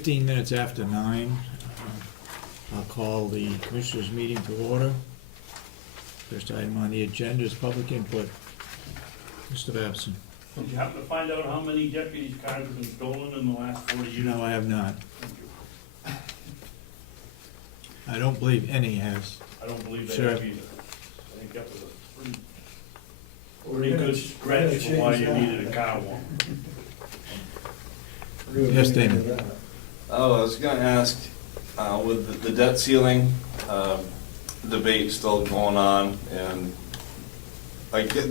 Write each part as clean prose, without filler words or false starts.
15 minutes after 9, I'll call the Commissioners' meeting to order. First item on the agenda is public input. Mr. Babson. Did you happen to find out how many deputies' cars have been stolen in the last 40 years? No, I have not. Thank you. I don't believe any has. I don't believe they Sure. have either. I think that was a pretty We're gonna good stretch for why you change needed a car one. Yes, Damon. Oh, I was gonna ask, with the debt ceiling debate still going on, and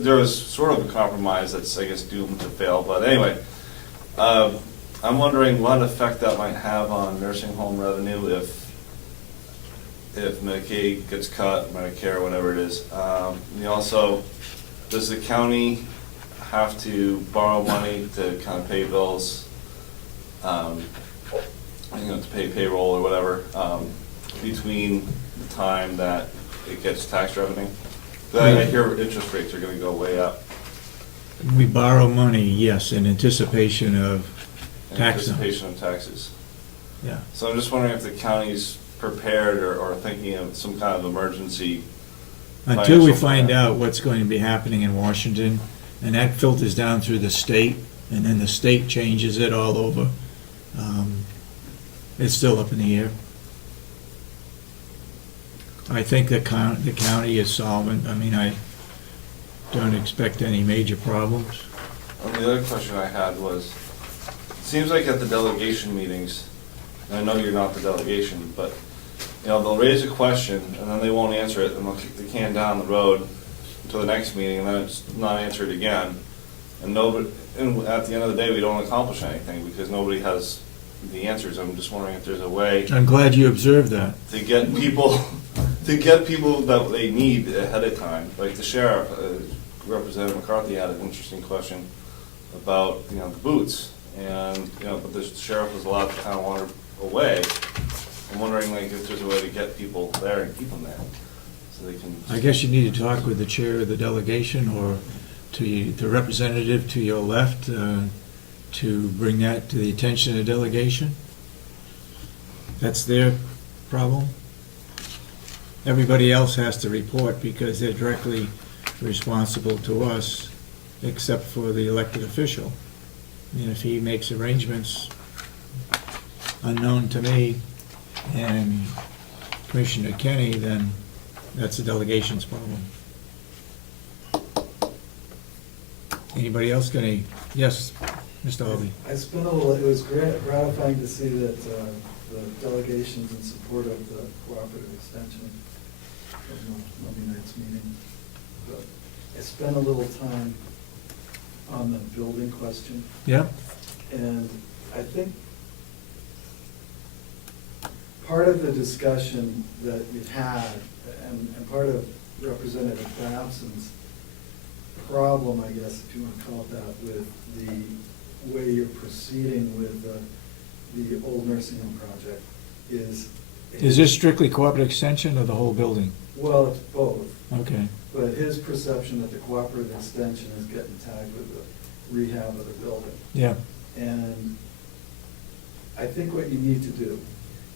there was sort of a compromise that's, I guess, doomed to fail, but anyway, I'm wondering what effect that might have on nursing home revenue if Medicaid gets cut, Medicare, whatever it is. And also, does the county have to borrow money to kind of pay bills, to pay payroll or whatever, between the time that it gets tax revenue? I hear interest rates are gonna go way up. We borrow money, yes, in anticipation of In tax. anticipation of taxes. Yeah. So I'm just wondering if the county's prepared or thinking of some kind of emergency. Until we financial find plan. out what's going to be happening in Washington, and that filters down through the state, and then the state changes it all over. It's still up in the air. I think the county is solvent. I mean, I don't expect any major problems. And the other question I had was, it seems like at the delegation meetings, and I know you're not the delegation, but they'll raise a question and then they won't answer it, and they'll kick the can down the road until the next meeting, and then it's not answered again. And at the end of the day, we don't accomplish anything because nobody has the answers. I'm just wondering if there's a way I'm glad you observed that. to get people that they need ahead of time. Like the sheriff, Representative McCarthy had an interesting question about the boots, and but the sheriff was allowed to kind of wander away. I'm wondering if there's a way to get people there and keep them there, so they can. I guess you need to talk with the chair of the delegation or to the representative to your left to bring that to the attention of the delegation. That's their problem. Everybody else has to report because they're directly responsible to us, except for the elected official. And if he makes arrangements unknown to me and Commissioner Kenny, then that's the delegation's problem. Anybody else got any? Yes, Mr. Harvey. I spent a little, it was gratifying to see that the delegation's in support of the cooperative extension from Monday night's meeting. But I spent a little time on the building question, Yeah? and I think part of the discussion that you've had, and part of Representative Babson's problem, I guess, if you want to call it that, with the way you're proceeding with the old nursing home project is. Is this strictly cooperative extension or the whole building? Well, it's both, Okay. but his perception that the cooperative extension is getting tagged with the rehab of the building. Yeah. And I think what you need to do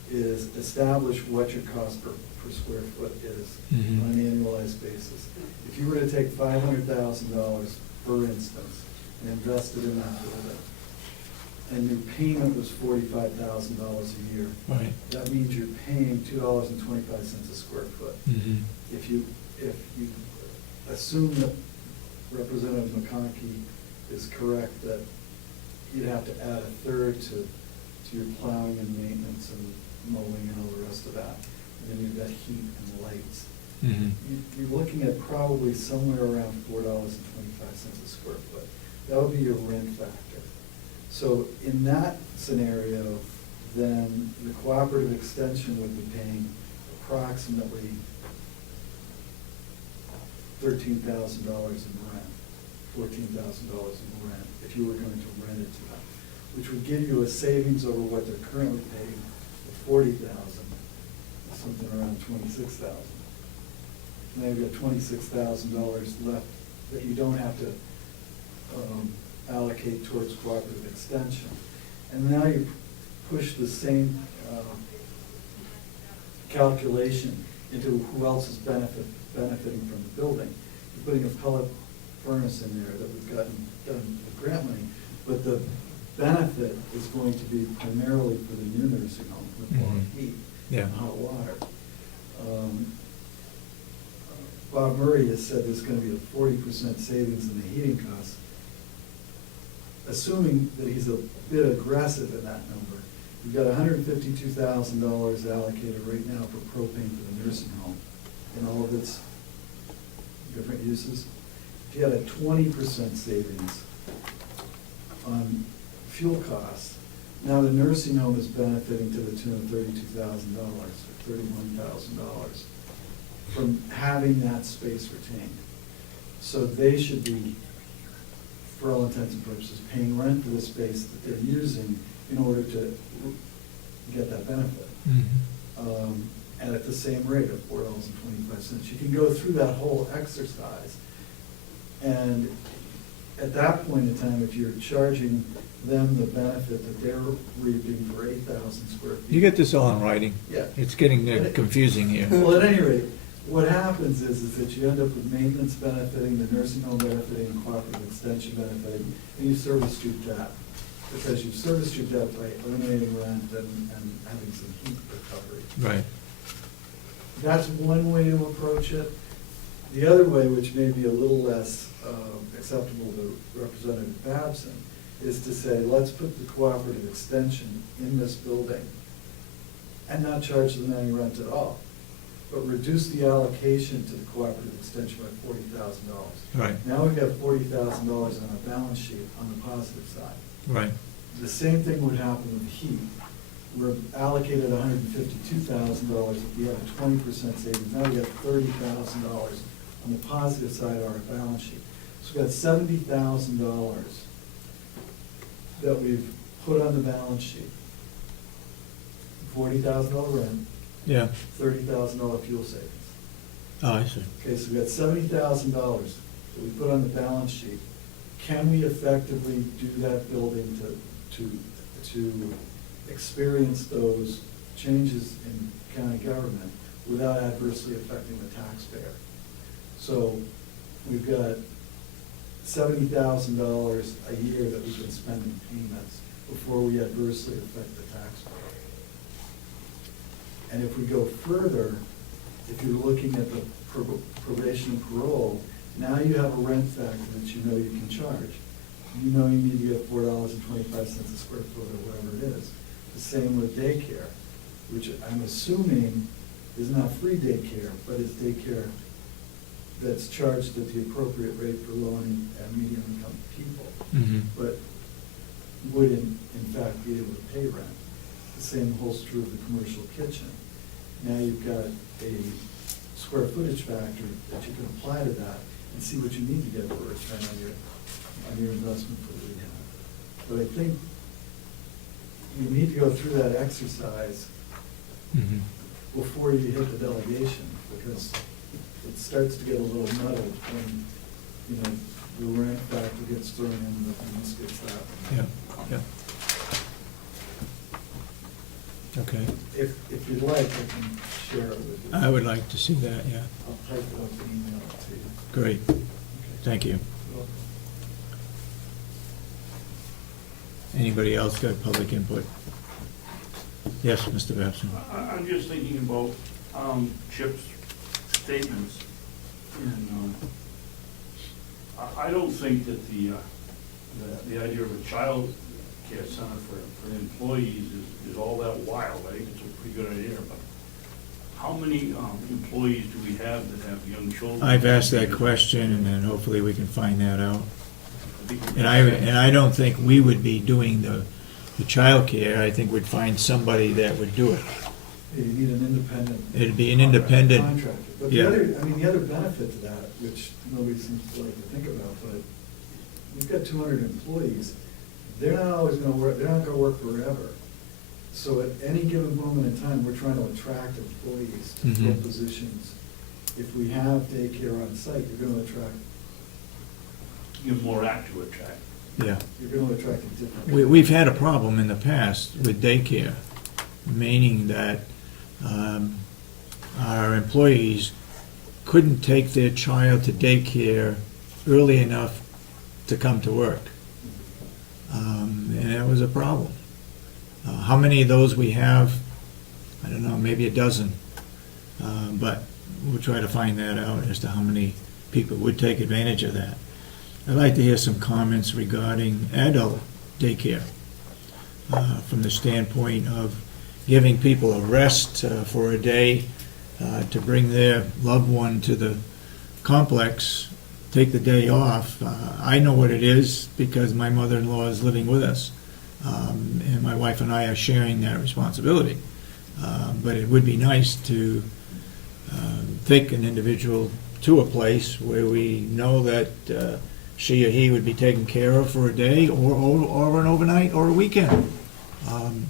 is establish what your cost per square foot is Mhm. on an annualized basis. If you were to take $500,000, for instance, and invest it in that building, and your payment was $45,000 a year, Right. that means you're paying $2.25 a square foot. Mhm. If you assume that Representative McConkey is correct, that you'd have to add a third to your plowing and maintenance and mowing and all the rest of that, and then you've got heat and lights. Mhm. You're looking at probably somewhere around $4.25 a square foot. That would be your rent factor. So in that scenario, then the cooperative extension would be paying approximately $13,000 in rent, $14,000 in rent, if you were going to rent it to them, which would give you a savings over what they're currently paying of $40,000, something around $26,000. Now you've got $26,000 left that you don't have to allocate towards cooperative extension. And now you're push the same calculation into who else is benefiting from the building. You're putting a pellet furnace in there that we've gotten done with grant money, but the benefit is going to be primarily for the new nursing home with more heat Yeah. and hot water. Bob Murray has said there's gonna be a 40% savings in the heating costs. Assuming that he's a bit aggressive in that number, you've got $152,000 allocated right now for propane for the nursing home in all of its different uses. If you had a 20% savings on fuel costs, now the nursing home is benefiting to the tune of $32,000 or $31,000 from having that space retained. So they should be, for all intents and purposes, paying rent for the space that they're using in order to get that benefit. And at the same rate of $4.25. You can go through that whole exercise. And at that point in time, if you're charging them the benefit that they're reaping for 8,000 square feet. You get this all in writing? Yeah. It's getting confusing here. Well, at any rate, what happens is that you end up with maintenance benefiting, the nursing home benefiting, cooperative extension benefiting, and you service your debt. Because you've serviced your debt by eliminating rent and having some heat recovery. Right. That's one way to approach it. The other way, which may be a little less acceptable to Representative Babson, is to say, let's put the cooperative extension in this building and not charge them any rent at all, but reduce the allocation to the cooperative extension by $40,000. Right. Now we've got $40,000 on our balance sheet on the positive side. Right. The same thing would happen with heat. We're allocated $152,000, we have a 20% savings, now we have $30,000 on the positive side of our balance sheet. So we've got $70,000 that we've put on the balance sheet. $40,000 rent, Yeah. $30,000 fuel savings. Oh, I see. Okay, so we got $70,000 that we put on the balance sheet. Can we effectively do that building to experience those changes in county government without adversely affecting the taxpayer? So we've got $70,000 a year that we can spend in payments before we adversely affect the taxpayer. And if we go further, if you're looking at the probation and parole, now you have a rent factor that you know you can charge. You know you need to get $4.25 a square foot or whatever it is. The same with daycare, which I'm assuming is not free daycare, but is daycare that's charged at the appropriate rate for low and medium income people, but would in fact be able to pay rent. The same holds true of the commercial kitchen. Now you've got a square footage factor that you can apply to that and see what you need to get for a return on your investment for rehab. But I think you need to go through that exercise before you hit the delegation, because it starts to get a little muddled when, you know, the rent factor gets thrown in and this gets that. Yeah, yeah. Okay. If you'd like, I can share it with you. I would like to see that, yeah. I'll type it up and email it to you. Great. Okay. Thank you. Well, Anybody else got public input? Yes, Mr. Babson. I'm just thinking about Chip's statements, and I don't think that the idea of a child care center for employees is all that wild. I think it's a pretty good idea, but how many employees do we have that have young children? I've asked that question, and then hopefully we can find that out. I think we And can- I don't think we would be doing the childcare. I think we'd find somebody that would do it. You need an independent. It'd be an independent- Contractor. But yeah. the other benefit to that, which nobody seems to like to think about, but you've got 200 employees. They're not always gonna work, they're not gonna work forever. So at any given moment in time, we're trying to attract employees to fill positions. If we have daycare on site, you're gonna attract. You're more apt to attract. Yeah. You're gonna attract a different. We've had a problem in the past with daycare, meaning that our employees couldn't take their child to daycare early enough to come to work. And that was a problem. How many of those we have, I don't know, maybe a dozen. But we'll try to find that out as to how many people would take advantage of that. I'd like to hear some comments regarding adult daycare from the standpoint of giving people a rest for a day to bring their loved one to the complex, take the day off. I know what it is because my mother-in-law is living with us, and my wife and I are sharing that responsibility. But it would be nice to take an individual to a place where we know that she or he would be taken care of for a day or an overnight or a weekend.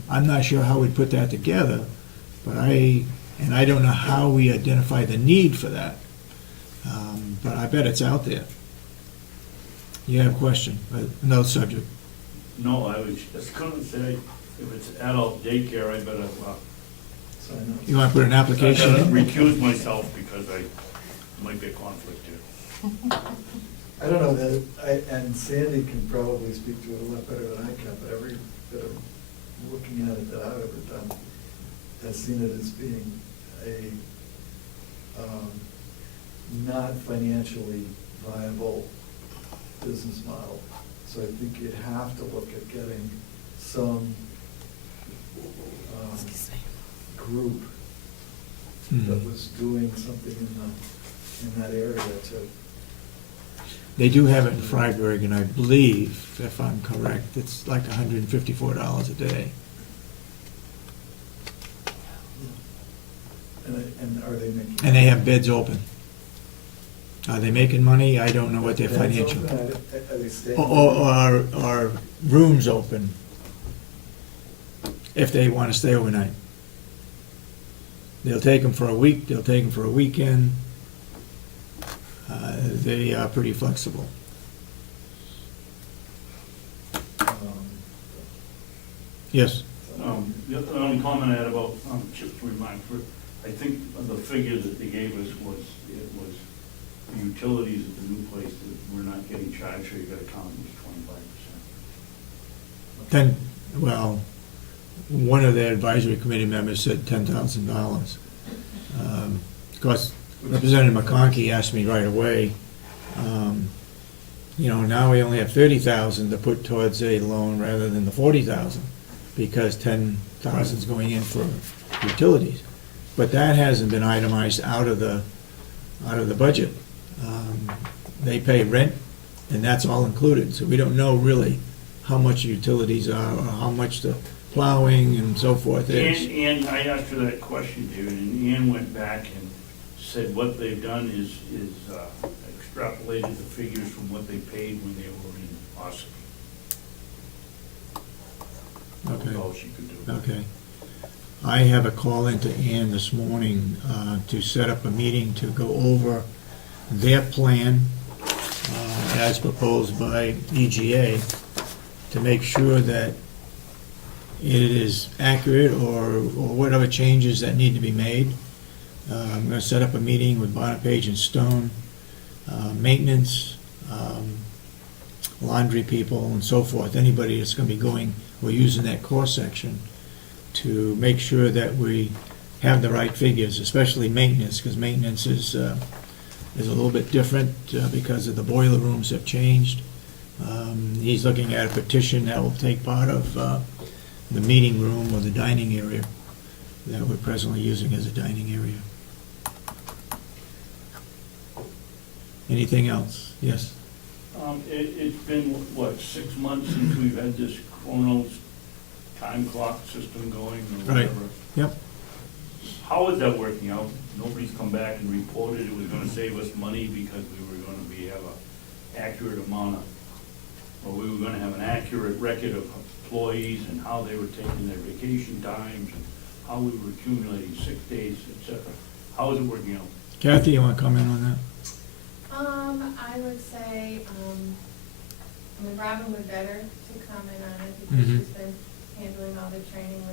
I'm not sure how we'd put that together, but I don't know how we identify the need for that. But I bet it's out there. You have a question, another subject. No, I was just gonna say, if it's adult daycare, I better, So I know. You want to put an I application better in? recuse myself because I might be a conflict here. I don't know that, and Sandy can probably speak to it a lot better than I can, but every bit of looking at it that I've ever done has seen it as being a not financially viable business model. So I think you'd have to look at getting some group that was doing something in that area to. They do have it in Freiburg, and I believe, if I'm correct, it's like $154 a day. And are they making? And they have beds open. Are they making money? I don't know what their Beds financial. open? Are they staying? Or rooms open, if they want to stay overnight. They'll take them for a week, they'll take them for a weekend. They are pretty flexible. Yes? The only comment I had about Chip's remark, I think the figure that they gave us was, it was the utilities at the new place that we're not getting charged, so you gotta count it as 25%. Then, well, one of their advisory committee members said $10,000. Of course, Representative McConkey asked me right away, now we only have $30,000 to put towards a loan rather than the $40,000, because $10,000 is going in for utilities. But that hasn't been itemized out of the budget. They pay rent, and that's all included, so we don't know really how much utilities are, or how much the plowing and so forth is. And I asked her that question, David, and Ann went back and said what they've done is extrapolated the figures from what they paid when they were in Ossipee. That was all she could do. Okay. I have a call into Ann this morning to set up a meeting to go over their plan as proposed by EGA, to make sure that it is accurate or whatever changes that need to be made. I'm going to set up a meeting with Bonnet, Page and Stone, maintenance, laundry people and so forth, anybody that's going to be going or using that core section, to make sure that we have the right figures, especially maintenance, because maintenance is a little bit different because of the boiler rooms have changed. He's looking at a petition that will take part of the meeting room or the dining area that we're presently using as a dining area. Anything else? Yes? It's been, 6 months since we've had this Chronos time clock system going or Right. whatever. Yep. How is that working out? Nobody's come back and reported it was gonna save us money because we were gonna have a accurate amount of, or we were gonna have an accurate record of employees and how they were taking their vacation times and how we were accumulating sick days, et cetera. How is it working out? Kathy, you want to comment on that? I would say, I mean, Robin would better to comment on it because Mhm. she's been handling all the training with